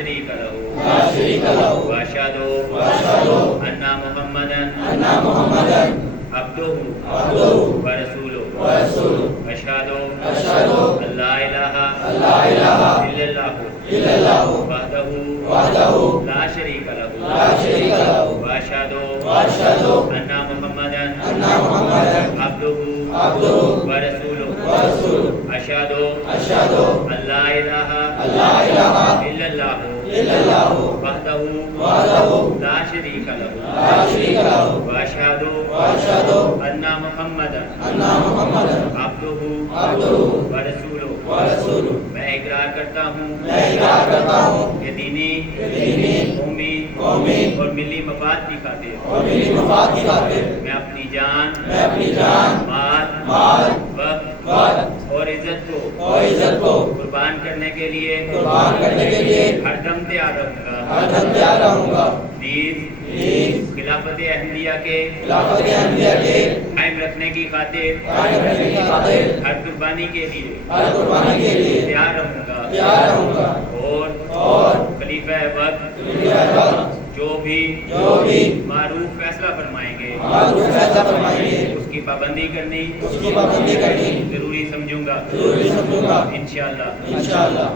شریک لہ لا شریک لہ واشهد ان محمدا عبده ورسوله اشهد ان لا اله الا الله وحده لا شريك له واشهد ان محمدا عبده ورسوله اشهد ان لا اله الا الله وحده لا شريك له واشهد ان محمدا عبده ورسوله میں اقرار کرتا ہوں کہ دینی قومی اور ملی مفاد کی خاطر میں اپنی جان مال وقت اور عزت کو قربان کرنے کے لیے ہر دم تیار رہوں گا دین خلافت احمدیہ کے قائم رکھنے کی خاطر ہر قربانی کے لیے تیار رہوں گا اور خلیفہ وقت جو بھی معروف فیصلہ فرمائیں گے اس کی پابندی کرنی ضروری سمجھوں گا انشاءاللہ